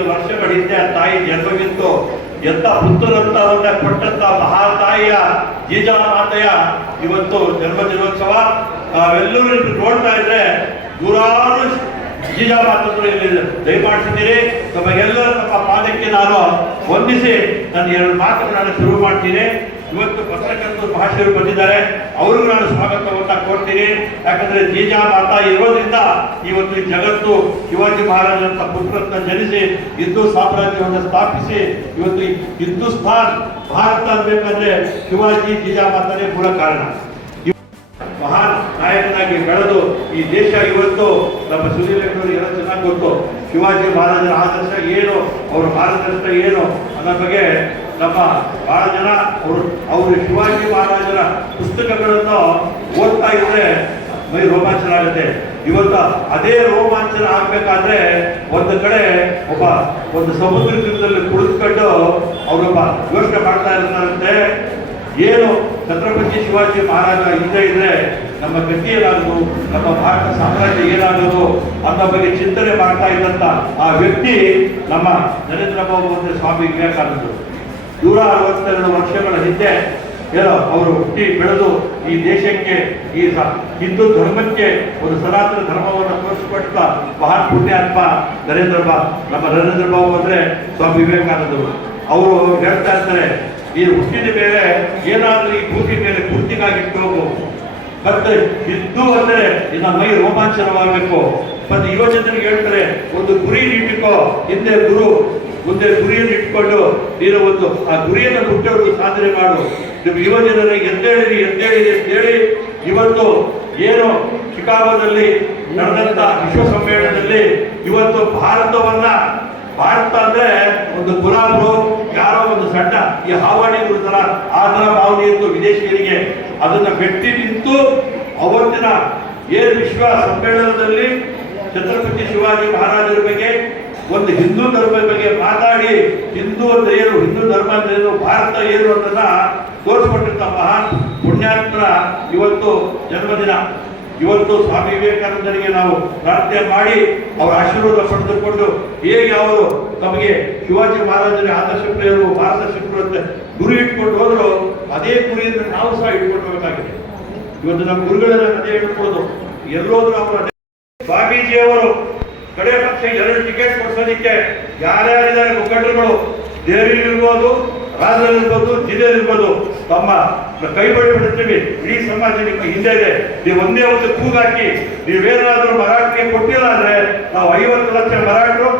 ವರ್ಷಗಳ ಹಿಂದೆ ತಾಯಿ ಜನ್ಮವಿತ್ತು. ಎಂತ ಪುತ್ರರಂತ ಕೊಟ್ಟಂತ ಮಹಾತಾಯಿಯ ಜೀಜಾಮಾತೆಯ ಇವತ್ತು ಜನ್ಮದಿನೋತ್ಸವ. ನಾವೆಲ್ಲರೂ ನೋಡ್ತಾ ಇದ್ರೆ ನೂರಾರು ಜೀಜಾಮಾತರು ಇಲ್ಲಿ ದಯಮಾಡಿಸಿದ್ದೀರಿ. ನಮಗೆಲ್ಲರ ನಮ್ಮ ಪಾದಕ್ಕೆ ನಾನು ವಂದಿಸಿ ನಾನು ಎರಡು ಮಾತನ್ನು ನಾನು ಶುರು ಮಾಡ್ತೀನಿ. ಇವತ್ತು ಪತ್ರಕರ್ತರು ಭಾಷೆಯವರು ಬಂದಿದ್ದಾರೆ, ಅವ್ರಿಗೂ ನಾನು ಸ್ವಾಗತವನ್ನ ಕೋರ್ತೀನಿ. ಯಾಕಂದ್ರೆ ಜೀಜಾಮಾತಾ ಇರೋದ್ರಿಂದ ಇವತ್ತು ಈ ಜಗತ್ತು ಶಿವಾಜಿ ಮಹಾರಾಜರಂತ ಪುತ್ರರನ್ನ ಜನಿಸಿ ಹಿಂದೂ ಸಾಮ್ರಾಜ್ಯವನ್ನು ಸ್ಥಾಪಿಸಿ ಇವತ್ತು ಹಿಂದೂಸ್ತಾನ್ ಭಾರತ ಅನ್ಬೇಕಂದ್ರೆ ಶಿವಾಜಿ ಜೀಜಾಮಾತಾನೇ ಮೂಲ ಕಾರಣ. ಮಹಾನ್ ನಾಯಕನಾಗಿ ಬೆಳೆದು ಈ ದೇಶ ಇವತ್ತು ನಮ್ಮ ಸುನೀಲ್ ಎಲ್ಲ ಚೆನ್ನಾಗಿ ಗೊತ್ತು. ಶಿವಾಜಿ ಮಹಾರಾಜರ ಆದರ್ಶ ಏನು, ಅವರ ಮಾರ್ಗದರ್ಶನ ಏನು ಅನ್ನೋ ಬಗ್ಗೆ ನಮ್ಮ ಬಹಳ ಜನ ಅವರು ಶಿವಾಜಿ ಮಹಾರಾಜರ ಪುಸ್ತಕಗಳನ್ನು ಓದ್ತಾ ಇದ್ರೆ ಮೈ ರೋಮಾಂಚನ ಆಗುತ್ತೆ. ಇವತ್ತು ಅದೇ ರೋಮಾಂಚನ ಆಗ್ಬೇಕಾದ್ರೆ ಒಂದು ಕಡೆ ಒಂದು ಸಮುದ್ರ ತೀರದಲ್ಲಿ ಕುಳಿತುಕೊಂಡು ಅವರೊಬ್ಬ ಯೋಚನೆ ಮಾಡ್ತಾ ಇರ್ತಾರಂತೆ, ಏನು ಛತ್ರಪತಿ ಶಿವಾಜಿ ಮಹಾರಾಜ ಹಿಂದೆ ಇದ್ರೆ ನಮ್ಮ ಗತಿ ಏನಾಗೋದು, ನಮ್ಮ ಭಾರತ ಸಾಮ್ರಾಜ್ಯ ಏನಾಗೋದು ಅನ್ನೋ ಬಗ್ಗೆ ಚಿಂತನೆ ಮಾಡ್ತಾ ಇದ್ದಂತ ಆ ವ್ಯಕ್ತಿ ನಮ್ಮ ನರೇಂದ್ರ ಬಾಬು ಸ್ವಾಮಿ ವಿವೇಕಾನಂದರು. 162 ವರ್ಷಗಳ ಹಿಂದೆ ಏನೋ ಅವರು ಹುಟ್ಟಿ ಬೆಳೆದು ಈ ದೇಶಕ್ಕೆ ಈ ಹಿಂದೂ ಧರ್ಮಕ್ಕೆ ಒಂದು ಸನಾತನ ಧರ್ಮವನ್ನು ತೋರಿಸಿಕೊಟ್ಟ ಮಹಾನ್ ಪುಣ್ಯಾತ್ಮ ನಮ್ಮ ನರೇಂದ್ರ ಬಾಬು ಅಂದ್ರೆ ಸ್ವಾಮಿ ವಿವೇಕಾನಂದರು. ಅವರು ಹೇಳ್ತಾ ಇರ್ತಾರೆ, ನೀನು ಹುಟ್ಟಿದ ಮೇಲೆ ಏನಾದ್ರೂ ಈ ಭೂಮಿ ಮೇಲೆ ಪೂರ್ತಿಗಾಗಿಟ್ಟು ಹೋಗು, ಮತ್ತೆ ಹಿಂದೂ ಅಂದ್ರೆ ನಿನ್ನ ಮೈ ರೋಮಾಂಚನವಾಗಬೇಕು. ಮತ್ತೆ ಯುವಜನರಿಗೆ ಹೇಳ್ತಾರೆ, ಒಂದು ಗುರಿ ಇಟ್ಟುಕೋ, ಹಿಂದೆ ಮುಂದೆ ಗುರಿಯನ್ನು ಇಟ್ಕೊಂಡು ನೀನು ಒಂದು ಆ ಗುರಿಯನ್ನು ಮುಟ್ಟೋದು ಸಾಧನೆ ಮಾಡು. ನಿಮ್ಮ ಯುವಜನರಿಗೆ ಎದ್ದೇಳಿ ಇವತ್ತು ಏನು ಶಿಕಾಗೋದಲ್ಲಿ ನಡೆದಂತ ವಿಶ್ವ ಸಮ್ಮೇಳನದಲ್ಲಿ ಇವತ್ತು ಭಾರತ ಅಂದ್ರೆ ಒಂದು ಗುಲಾಬರು ಯಾರೋ ಒಂದು ಸಣ್ಣ ಈ ಹಾವಾಡಿಗಳು ತರ ಆ ತರ ಭಾವನೆ ಇತ್ತು ವಿದೇಶಿಯರಿಗೆ. ಅದನ್ನ ಮೆಟ್ಟಿ ನಿಂತು ಅವತ್ತಿನ ಏನು ವಿಶ್ವ ಸಮ್ಮೇಳನದಲ್ಲಿ ಛತ್ರಪತಿ ಶಿವಾಜಿ ಮಹಾರಾಜರ ಬಗ್ಗೆ ಒಂದು ಹಿಂದೂ ಧರ್ಮದ ಬಗ್ಗೆ ಮಾತಾಡಿ ಹಿಂದೂ ಅಂದ್ರೆ ಏನು, ಹಿಂದೂ ಧರ್ಮ ಅಂದ್ರೆ ಏನು, ಭಾರತ ಏನು ಅನ್ನೋದನ್ನ ತೋರಿಸ್ಕೊಟ್ಟಿರ್ತ ಮಹಾನ್ ಪುಣ್ಯಾತ್ಮರ ಇವತ್ತು ಜನ್ಮದಿನ. ಇವತ್ತು ಸ್ವಾಮಿ ವಿವೇಕಾನಂದರಿಗೆ ನಾವು ಪ್ರಾರ್ಥನೆ ಮಾಡಿ ಅವರ ಆಶೀರ್ವಾದ ಪಡೆದುಕೊಂಡು ಹೇಗೆ ಅವರು ತಮಗೆ ಶಿವಾಜಿ ಮಹಾರಾಜರ ಆದರ್ಶ ಪ್ರಿಯರು ಮಾರ್ಗದರ್ಶಕರು ಅಂತ ಗುರಿ ಇಟ್ಕೊಂಡು ಹೋದ್ರು, ಅದೇ ಗುರಿಯಿಂದ ನಾವು ಸಹ ಇಟ್ಕೊಂಡು ಹೋಗಬೇಕಾಗಿದೆ. ಇವತ್ತು ನಮ್ಮ ಗುರುಗಳೆಲ್ಲ ಅದೇ ಇಟ್ಕೊಳ್ಳೋದು. ಎಲ್ಲೋದ್ರು ಅವರ ಸ್ವಾಮೀಜಿಯವರು ಕಡೆ ಪಕ್ಷ 2 ಟಿಕೆಟ್ ಕೊಡಿಸೋದಿಕ್ಕೆ ಯಾರ್ಯಾರಿದ್ದಾರೆ ಮುಖಂಡರುಗಳು, ದೇವರಿರ್ಬೋದು, ರಾಜ್ಯದಲ್ಲಿರ್ಬೋದು, ಜಿಲ್ಲೆಯಲ್ಲಿರ್ಬೋದು, ತಮ್ಮ ಕೈ ಬಿಡ್ತೀವಿ, ಇಡೀ ಸಮಾಜ ನಿಮ್ಮ ಹಿಂದೆ ಇದೆ, ನೀವು ಒಂದೇ ಒಂದು ಕೂಗಾಕಿ ನೀವೇನಾದ್ರೂ ಮರಾಠಿಗೆ ಕೊಟ್ಟಿಲ್ಲ ಅಂದ್ರೆ ನಾವು 50 ಲಕ್ಷ ಮರಾಠರು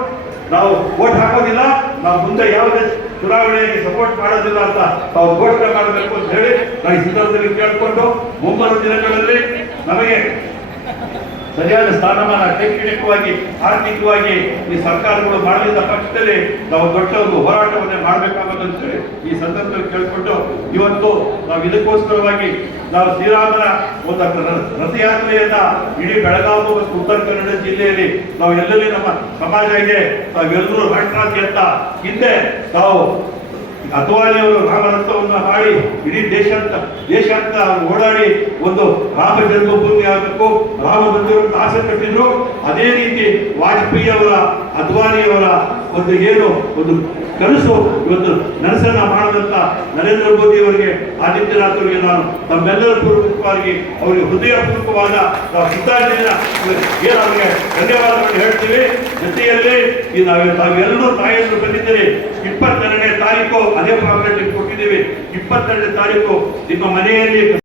ನಾವು ವೋಟ್ ಹಾಕೋದಿಲ್ಲ, ನಾವು ಮುಂದೆ ಯಾವುದೇ ಚುನಾವಣೆಗೆ ಸಪೋರ್ಟ್ ಮಾಡೋದಿಲ್ಲ ಅಂತ ನಾವು ಘೋಷಣೆ ಮಾಡಬೇಕು ಅಂತ ಹೇಳಿ ನಾನು ಈ ಸಂದರ್ಭದಲ್ಲಿ ಕೇಳಿಕೊಂಡು ಮುಂಬರುವ ದಿನಗಳಲ್ಲಿ ನಮಗೆ ಸರಿಯಾದ ಸ್ಥಾನಮಾನ ಶೈಕ್ಷಣಿಕವಾಗಿ ಆರ್ಥಿಕವಾಗಿ ಈ ಸರ್ಕಾರಗಳು ಮಾಡಲಿದ್ದ ಪಕ್ಷದಲ್ಲಿ ನಾವು ದೊಡ್ಡ ಒಂದು ಹೋರಾಟವನ್ನೇ ಮಾಡಬೇಕಾಗೋದು ಅಂತ ಹೇಳಿ ಈ ಸಂದರ್ಭದಲ್ಲಿ ಕೇಳಿಕೊಂಡು ಇವತ್ತು ನಾವು ಇದಕ್ಕೋಸ್ಕರವಾಗಿ ನಾವು ಶ್ರೀರಾಮನ ಒಂದು ರಥಯಾತ್ರೆಯನ್ನ ಇಡೀ ಬೆಳಗಾವಿ ಮತ್ತು ಉತ್ತರ ಕನ್ನಡ ಜಿಲ್ಲೆಯಲ್ಲಿ ನಾವು ಎಲ್ಲೆಲ್ಲಿ ನಮ್ಮ ಸಮಾಜ ಇದೆ ನಾವೆಲ್ಲರೂ ರಾಷ್ಟ್ರಾದ್ಯಂತ ಹಿಂದೆ ನಾವು ಅದ್ವಾನಿಯವರು ರಾಮರಥವನ್ನು ಮಾಡಿ ಇಡೀ ದೇಶಾಂತ ಓಡಾಡಿ ಒಂದು ರಾಮ ಜನ್ಮಭೂಮಿ ಆಗಬೇಕು, ರಾಮ ಮಂದಿರವನ್ನು ಆಸೆ ಕಟ್ಟಿದ್ರು. ಅದೇ ರೀತಿ ವಾಜಪೇಯಿ ಅವರ ಅದ್ವಾನಿಯವರ ಒಂದು ಕನಸು ಇವತ್ತು ನನಸನ್ನ ಮಾಡದಂತ ನರೇಂದ್ರ ಮೋದಿ ಅವರಿಗೆ, ಆದಿತ್ಯನಾಥ್ ಅವರಿಗೆ ನಾನು ತಮ್ಮೆಲ್ಲರ ಪೂರ್ವಕವಾಗಿ ಅವರಿಗೆ ಹೃದಯಪೂರ್ವಕವಾದ ಅವರಿಗೆ ಧನ್ಯವಾದಗಳನ್ನು ಹೇಳ್ತೀವಿ. ಜೊತೆಯಲ್ಲಿ ನಾವೆಲ್ಲರೂ ತಾಯಿಯನ್ನು ಬಂದಿದ್ದೀರಿ. 22ನೇ ತಾರೀಕು ಅದೇ ಪ್ರಾಬ್ಲಮ್ ಕೊಟ್ಟಿದ್ದೀವಿ. 22ನೇ ತಾರೀಕು ನಿಮ್ಮ ಮನೆಯಲ್ಲಿ